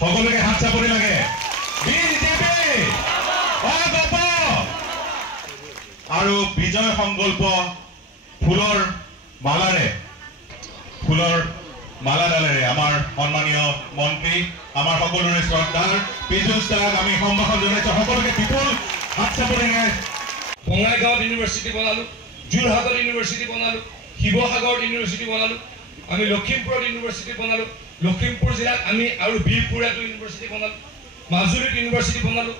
সকলোকে হাত চাপৰি লাগে বিজেপি আৰু বিজয় সংকল্প ফুলৰ মালাডালেৰে আমাৰ সন্মানীয় মন্ত্ৰী আমাৰ সকলোৰে শ্ৰদ্ধাৰ পীযুষ দাক আমি সম্ভাষণ জনাইছো সকলোকে বিপুল হাত চাপৰিৰে বঙাইগাঁৱত ইউনিভাৰ্চিটি বনালো যোৰহাটত ইউনিভাৰ্চিটি বনালো শিৱসাগৰত ইউনিভাৰ্চিটি বনালো আমি লখিমপুৰত ইউনিভাৰ্চিটি বনালো লখিমপুৰ জিলাত আমি আৰু বীৰপুৰতো ইউনিভাৰ্চিটি বনালো মাজুলীত ইউনিভাৰ্চিটি বনালো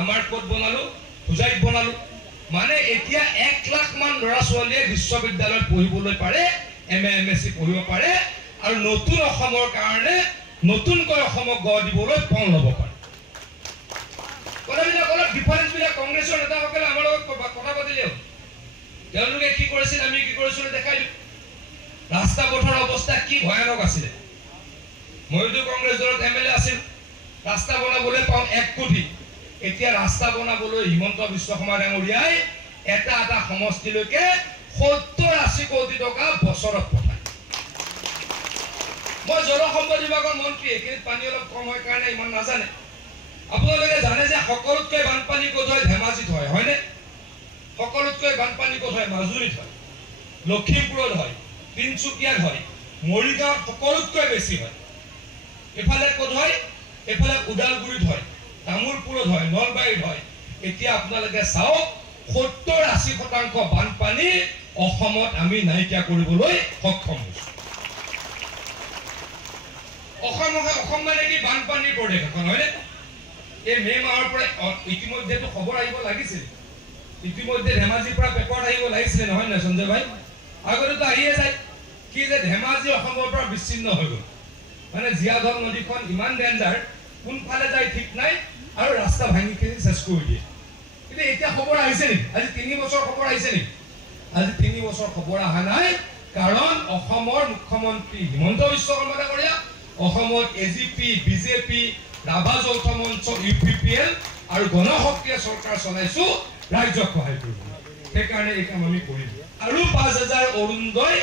আমাৰ ক'ত বনালো হোজাইত বনালো মানে এতিয়া 1 লাখ মান ল'ৰা ছোৱালীয়ে বিশ্ববিদ্যালয়ত পঢ়িবলৈ পাৰে MA MSc পঢ়িব পাৰে আৰু নতুন অসমৰ কাৰণে নতুনকৈ অসমক গঢ় দিবলৈ পণ ল'ব পাৰে কথাবিলাক অলপ ডিফাৰেন্স বিলাক কংগ্ৰেছৰ নেতাসকলে আমাৰ লগত কথা পাতিলে তেওঁলোকে কি কৰিছিল আমি কি কৰিছিল দেখাই দিওঁ ৰাস্তা পথৰ অৱস্থা কি ভয়ানক আছিল মইতো কংগ্ৰেছ দলত MLA আছিল ৰাস্তা বনাবলৈ পাওঁ 1 কোটি এতিয়া ৰাস্তা বনাবলৈ হিমন্ত বিশ্ব শৰ্মা ডাঙৰীয়াই এটা সমষ্টিলৈকে 70-80 কোটি টকা বছৰত পঠায় মই জলসম্পদ বিভাগৰ মন্ত্ৰী এইখিনিত পানী অলপ কম হয় কাৰণে ইমান নাজানে আপোনালোকে জানে যে সকলোতকৈ বানপানী ক'ত হয় ধেমাজিত হয় হয়নে সকলোতকৈ বানপানী ক'ত হয় মাজুলীত হয় লখিমপুৰত হয় তিনচুকীয়াত হয় মৰিগাঁৱত সকলোতকৈ বেছি হয় এফালে ক'ত হয় এফালে উদালগুৰিত হয় তামুলপুৰত হয় নলবাৰীত হয় এতিয়া আপোনালোকে চাওক 70-80% বানপানী অসমত আমি নাইকিয়া কৰিবলৈ সক্ষম হৈছো অসম মানে কি বানপানীৰ প্ৰদেশ এখন হয়নে এই মে মাহৰ পৰা ইতিমধ্যেতো খবৰ আহিব লাগিছিল ইতিমধ্যে ধেমাজিৰ পৰা পেপাৰ আহিব লাগিছিল নহয় না সঞ্জয় ভাই আগতেতো আহিয়ে যায় কি যে ধেমাজি অসমৰ পৰা বিচ্ছিন্ন হৈ গ'ল মানে জিয়াধল নদীখন ইমান ডেঞ্জাৰ কোনফালে যায় ঠিক নাই আৰু ৰাস্তা ভাঙি কিনি চেছ কৰি দিয়ে কিন্তু এতিয়া খবৰ আহিছে নেকি আজি 3 বছৰ খবৰ আহিছে নেকি আজি 3 বছৰ খবৰ অহা নাই কাৰণ অসমৰ মুখ্যমন্ত্ৰী হিমন্ত বিশ্ব শৰ্মা ডাঙৰীয়া অসমত AGP BJP ৰাভা যৌথ মঞ্চ UPPL আৰু গণশক্তিয়ে চৰকাৰ চলাইছো ৰাজ্যক সহায় কৰিব সেইকাৰণে এই কাম আমি কৰিম আৰু 5000 অৰুণোদয়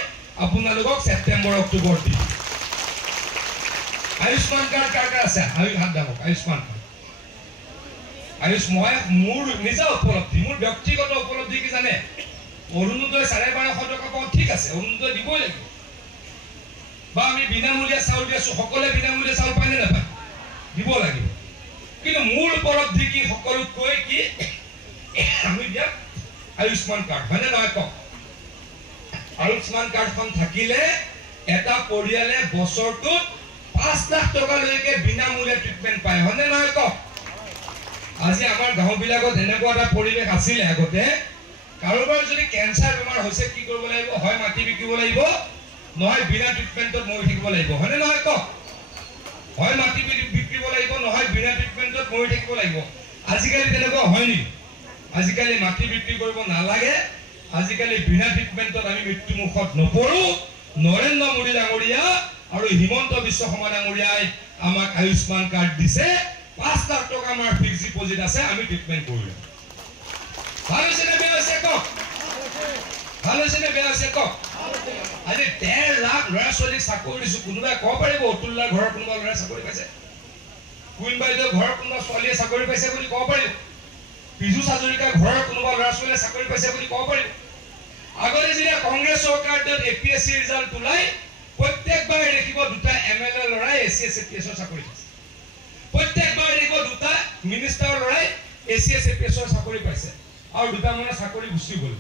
আপোনালোকক ছেপ্টেম্বৰ অক্টোবৰ দিম আয়ুষ্মান কাৰ্ড কাৰ আছে হাত দাবক আয়ুষ্মান কাৰ্ড মই মোৰ নিজা উপলব্ধি মোৰ ব্যক্তিগত উপলব্ধি কি জানে অৰুণোদয় 1250 টকা পাওঁ ঠিক আছে অৰুণোদয় দিবই লাগিব বা আমি বিনামূলীয়া চাউল দিছো সকলোৱে বিনামূলীয়া চাউল পায় নে নাপায় দিব লাগিব কিন্তু মোৰ উপলব্ধি কি সকলোতকৈ কি আমি দিয়া আয়ুষ্মান কাৰ্ড হয়নে নহয় কওক আয়ুষ্মান কাৰ্ডখন থাকিলে এটা পৰিয়ালে বছৰটোত 5 লাখ টকালৈকে বিনামূলীয়া ট্ৰিটমেন্ট পায় হয়নে নহয় কওক আজি আমাৰ গাঁওবিলাকত এনেকুৱা এটা পৰিৱেশ আছিল আগতে কাৰোবাৰ যদি কেন্সাৰ বেমাৰ হৈছে কি কৰিব লাগিব হয় মাটি বিকিব লাগিব নহয় বিনা ট্ৰিটমেন্টত মৰি থাকিব লাগিব হয়নে নহয় কওক হয় মাটি বিকিব লাগিব নহয় বিনা ট্ৰিটমেন্টত মৰি থাকিব লাগিব আজিকালি তেনেকুৱা হয় নি আজিকালি মাটি বিক্ৰী কৰিব নালাগে আজিকালি বিনা ট্ৰিটমেন্টত আমি মৃত্যুমুখত নপৰো নৰেন্দ্ৰ মোদী ডাঙৰীয়া আৰু হিমন্ত বিশ্ব শৰ্মা ডাঙৰীয়াই আমাক আয়ুষ্মান কাৰ্ড দিছে 5 লাখ টকা আমাৰ ফিক্স ডিপোজিট আছে আমি ট্ৰিটমেন্ট কৰিলো ভাল হৈছে নে বেয়া হৈছে কওক ভাল হৈছে নে বেয়া হৈছে কওক আজি 1.5 লাখ ল'ৰা ছোৱালীক চাকৰি দিছো কোনোবাই ক'ব পাৰিব অতুল্লাৰ ঘৰৰ কোনোবা ল'ৰাই চাকৰি পাইছে কুইন বাইদেউৰ ঘৰৰ কোনোবা ছোৱালীয়ে চাকৰি পাইছে বুলি ক'ব পাৰিব পীযুষ হাজৰিকাৰ ঘৰৰ কোনোবা ল'ৰা ছোৱালীয়ে চাকৰি পাইছে বুলি ক'ব পাৰিব আগতে যেতিয়া কংগ্ৰেছ চৰকাৰত APSC ৰিজাল্ট ওলাই প্ৰত্যেকবাৰ দেখিব দুটা MLA ল'ৰাই ACS APSৰ চাকৰি পাইছে প্ৰত্যেকবাৰ দেখিব দুটা মিনিষ্টাৰ ল'ৰাই ACS APSৰ চাকৰি পাইছে আৰু দুটা মানে চাকৰি গুচি গ'ল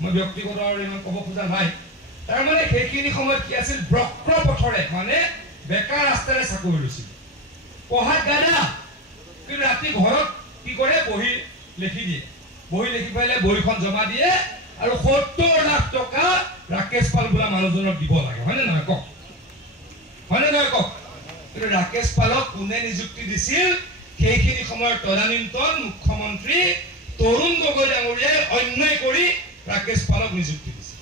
মই ব্যক্তিগত আৰু ইমান ক'ব খোজা নাই তাৰ মানে সেইখিনি সময়ত কি আছিল বক্ৰ পথৰে মানে বেকাৰ ৰাস্তাৰে চাকৰি লৈছিল পঢ়াত গাধা কিন্তু ৰাতি ঘৰত কি কৰে বহি লিখি দিয়ে বহি লিখি পাইলে বহিখন জমা দিয়ে আৰু 70 লাখ টকা ৰাকেশ পাল বোলা মানুহজনক দিব লাগে হয়নে নহয় কওক হয়নে নহয় কওক কিন্তু ৰাকেশ পালক কোনে নিযুক্তি দিছিল সেইখিনি সময়ৰ তদানীন্তন মুখ্যমন্ত্ৰী তৰুণ গগৈ ডাঙৰীয়াই অন্যায় কৰি ৰাকেশ পালক নিযুক্তি দিছিল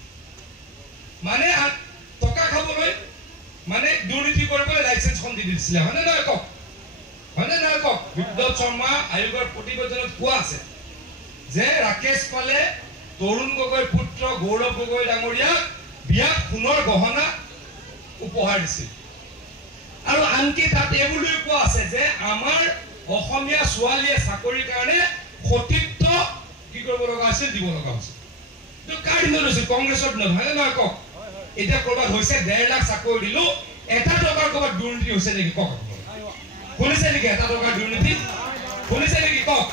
মানে টকা খাবলৈ মানে দুৰ্নীতি কৰিবলৈ লাইসেন্সখন দি দিছিলে হয়নে নহয় কওক হয়নে নহয় কওক বিপ্লৱ শৰ্মা আয়োগৰ প্ৰতিবেদনত কোৱা আছে যে ৰাকেশ পালে তৰুণ গগৈৰ পুত্ৰ গৌৰৱ গগৈ ডাঙৰীয়াক বিয়াত সোণৰ গহনা উপহাৰ দিছিল আৰু আনকি তাত এইবুলি কোৱা আছে যে আমাৰ অসমীয়া ছোৱালীয়ে চাকৰিৰ কাৰণে সতীত্ব কি কৰিব লগা আছিল, দিব লগা হৈছিল। তো কাৰ দিনত হৈছিল? কংগ্ৰেছৰ দিনত, হয়নে নহয় কওক? এতিয়া ক'ৰবাত হৈছে 1.5 লাখ চাকৰি দিলো, 1 টকাৰ ক'ৰবাত দুৰ্নীতি হৈছে নেকি কওক? শুনিছে নেকি 1 টকাৰ দুৰ্নীতি? শুনিছে নেকি কওক?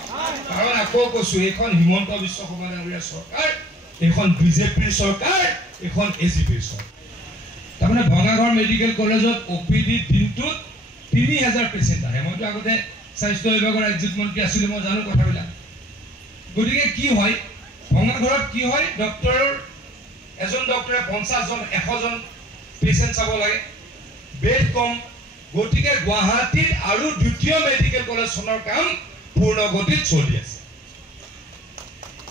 কাৰণ আকৌ কৈছো, এইখন হিমন্ত বিশ্ব শৰ্মা ডাঙৰীয়াৰ চৰকাৰ, এইখন বিজেপিৰ চৰকাৰ, এইখন এজিপিৰ চৰকাৰ। তাৰমানে ভঙাগড় মেডিকেল কলেজত OPD দিনটোত 3000 পেচেণ্ট আহে। মইতো আগতে স্বাস্থ্য বিভাগৰ ৰাজ্যিক মন্ত্ৰী আছিলোঁ, মই জানো কথাবিলাক। গতিকে কি হয়, ভঙাগড়ত কি হয়, এজন ডক্টৰে 50 জন 100 জন পেচেণ্ট চাব লাগে, বেড কম। গতিকে গুৱাহাটীত আৰু দ্বিতীয় মেডিকেল কলেজখনৰ কাম পূৰ্ণ গতিত চলি আছে।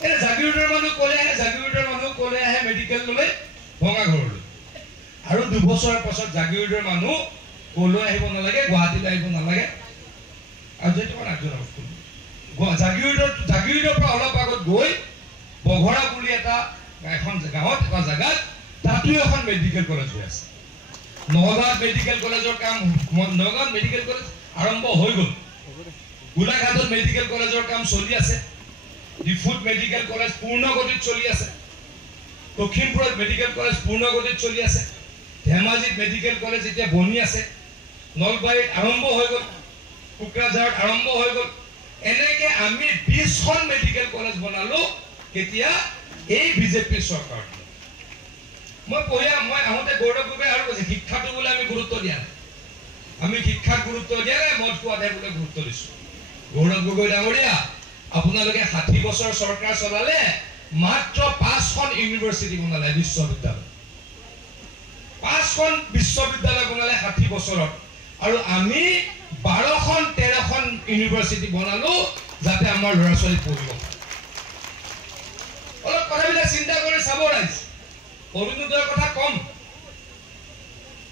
এতিয়া জাগিৰোডৰ মানুহ ক'লে আহে মেডিকেললৈ, ভঙাগড়লৈ। আৰু 2 বছৰৰ পাছত জাগিৰোডৰ মানুহ ক'লৈ আহিব নালাগে, গুৱাহাটীলৈ আহিব নালাগে। আৰু যেইটো জাগিৰোডৰ পৰা অলপ আগত গৈ বঘৰা বুলি এখন গাঁৱত, এটা জেগাত, তাতো এখন মেডিকেল কলেজ হৈ আছে। নগাঁৱত মেডিকেল কলেজৰ কাম, নগাঁৱত মেডিকেল কলেজ আৰম্ভ হৈ গ'ল। গোলাঘাটত মেডিকেল কলেজৰ কাম চলি আছে। ডিফুত মেডিকেল কলেজ পূৰ্ণ গতিত চলি আছে। লখিমপুৰত মেডিকেল কলেজ পূৰ্ণ গতিত চলি আছে। ধেমাজিত মেডিকেল কলেজ এতিয়া বনি আছে। নলবাৰীত আৰম্ভ হৈ গ'ল, কোকৰাঝাৰত আৰম্ভ হৈ গ'ল। এনেকে আমি 20খন মেডিকেল কলেজ বনালো। কেতিয়া? এই বিজেপিৰ চৰকাৰ। মই আহোঁতে গৌৰৱ গগৈ আৰু কৈছে, শিক্ষাটো বোলে আমি গুৰুত্ব দিয়া নাই, আমি শিক্ষাত গুৰুত্ব দিয়া নাই, মদ খোৱাতহে বোলে গুৰুত্ব দিছো। গৌৰৱ গগৈ ডাঙৰীয়া, আপোনালোকে 60 বছৰ চৰকাৰ চলালে, মাত্ৰ 5খন ইউনিভাৰ্চিটি বনালে, বিশ্ববিদ্যালয়। 5খন বিশ্ববিদ্যালয় বনালে 60 বছৰত। আৰু আমি 12খন 13খন ইউনিভাৰ্চিটি বনালো, যাতে আমাৰ ল'ৰা ছোৱালী পঢ়িব পাৰে। অলপ কথাবিলাক চিন্তা কৰি চাব ৰাইজ। অৰুণোদয়ৰ কথা কম,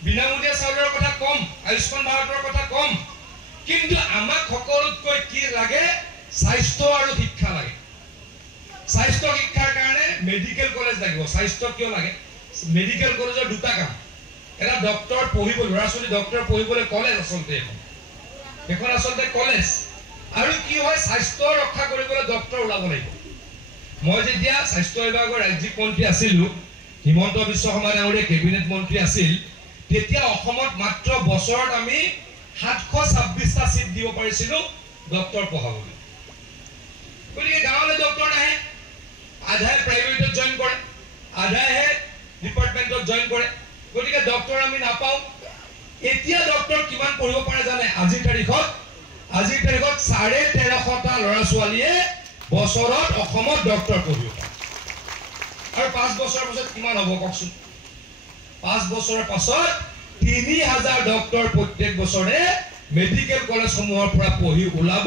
বিনামূলীয়া চাউলৰ কথা কম, আয়ুষ্মান ভাৰতৰ কথা কম, কিন্তু আমাক সকলোতকৈ কি লাগে? স্বাস্থ্য আৰু শিক্ষা লাগে। স্বাস্থ্য শিক্ষাৰ কাৰণে মেডিকেল কলেজ লাগিব। স্বাস্থ্য কিয় লাগে? মেডিকেল কলেজৰ 2টা কাম। এটা ডক্টৰ পঢ়িব, ল'ৰা ছোৱালী ডক্টৰ পঢ়িবলৈ কলেজ আচলতে এখন আচলতে কলেজ। আৰু কি হয়, স্বাস্থ্য ৰক্ষা কৰিবলৈ ডক্টৰ ওলাব লাগিব। মই যেতিয়া স্বাস্থ্য বিভাগৰ ৰাজ্যিক মন্ত্ৰী আছিলো, হিমন্ত বিশ্ব শৰ্মা ডাঙৰীয়া কেবিনেট মন্ত্ৰী আছিল, তেতিয়া অসমত মাত্ৰ বছৰত আমি 726টা চিট দিব পাৰিছিলো ডক্টৰ পঢ়াবলৈ। গতিকে গাঁৱলৈ ডক্টৰ নাহে, আধাই প্ৰাইভেটত জইন কৰে, আধাইহে ডিপাৰ্টমেণ্টত জইন কৰে। গতিকে ডক্টৰ আমি নাপাওঁ। এতিয়া ডক্টৰ কিমান পঢ়িব পাৰে জানে? আজিৰ তাৰিখত 1350টা ল'ৰা ছোৱালীয়ে বছৰত অসমত ডক্টৰ পঢ়িব পাৰে। আৰু 5 বছৰৰ পাছত কিমান হ'ব কওকচোন? 5 বছৰৰ পাছত 3000 ডক্টৰ প্ৰত্যেক বছৰে মেডিকেল কলেজসমূহৰ পৰা পঢ়ি ওলাব,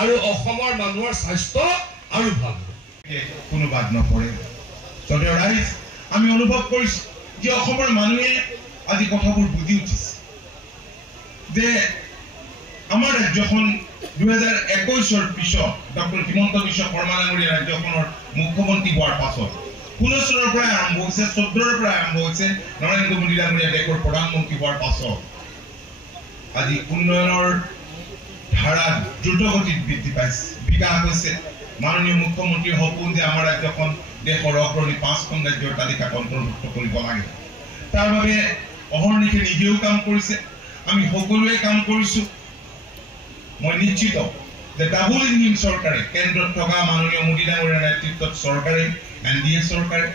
আৰু অসমৰ মানুহৰ স্বাস্থ্য আৰু ভাল হ'ব। কোনো বাদ নপৰে। তবে ৰাইজ, আমি অনুভৱ কৰিছো যে অসমৰ মানুহে আজি কথাবোৰ বুজি উঠিছে যে আমাৰ ৰাজ্যখন 2021 পিছত ডক্টৰ হিমন্ত বিশ্ব শৰ্মা ডাঙৰীয়া ৰাজ্যখনৰ মুখ্যমন্ত্ৰী হোৱাৰ পাছত 16ৰ পৰা আৰম্ভ হৈছে, 14ৰ পৰা আৰম্ভ হৈছে, নৰেন্দ্ৰ মোদী ডাঙৰীয়া দেশৰ প্ৰধানমন্ত্ৰী হোৱাৰ পাছত আজি উন্নয়নৰ ধাৰা দ্ৰুতগতিত বৃদ্ধি পাইছে, বিকাশ হৈছে। মাননীয় মুখ্যমন্ত্ৰীৰ সপোন যে আমাৰ ৰাজ্যখন দেশৰ অগ্ৰণী 5খন ৰাজ্যৰ তালিকাত অন্তৰ্ভুক্ত কৰিব লাগে। তাৰ বাবে অহৰ্নিশে নিজেও কাম কৰিছে, আমি সকলোৱে কাম কৰিছো। মই নিশ্চিত যে ডাবল ইঞ্জিন চৰকাৰে, কেন্দ্ৰত থকা মাননীয় মোদী ডাঙৰীয়াৰ নেতৃত্বত চৰকাৰে, NDA চৰকাৰে,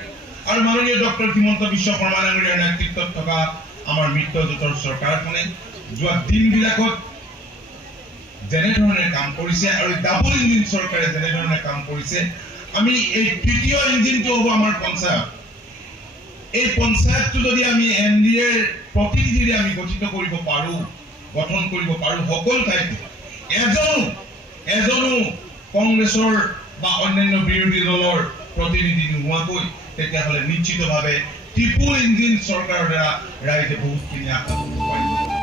আৰু মাননীয় ডক্টৰ হিমন্ত বিশ্ব শৰ্মা ডাঙৰীয়াৰ নেতৃত্বত থকা আমাৰ মিত্ৰজোঁটৰ চৰকাৰখনে যোৱা দিনবিলাকত যেনেধৰণে কাম কৰিছে, আৰু ডাবল ইঞ্জিন চৰকাৰে যেনেধৰণে কাম কৰিছে, আমি এই তৃতীয় ইঞ্জিনটো হ'ব আমাৰ পঞ্চায়ত। এই পঞ্চায়তটো যদি আমি NDAৰ প্ৰতিনিধিৰে আমি গঠন কৰিব পাৰো, সকলো ঠাইতে এজনো কংগ্ৰেছৰ বা অন্যান্য বিৰোধী দলৰ প্ৰতিনিধি নোহোৱাকৈ, তেতিয়াহ'লে নিশ্চিতভাৱে ট্ৰিপল ইঞ্জিন চৰকাৰৰ দ্বাৰা ৰাইজে বহুতখিনি আশা কৰিব পাৰিব।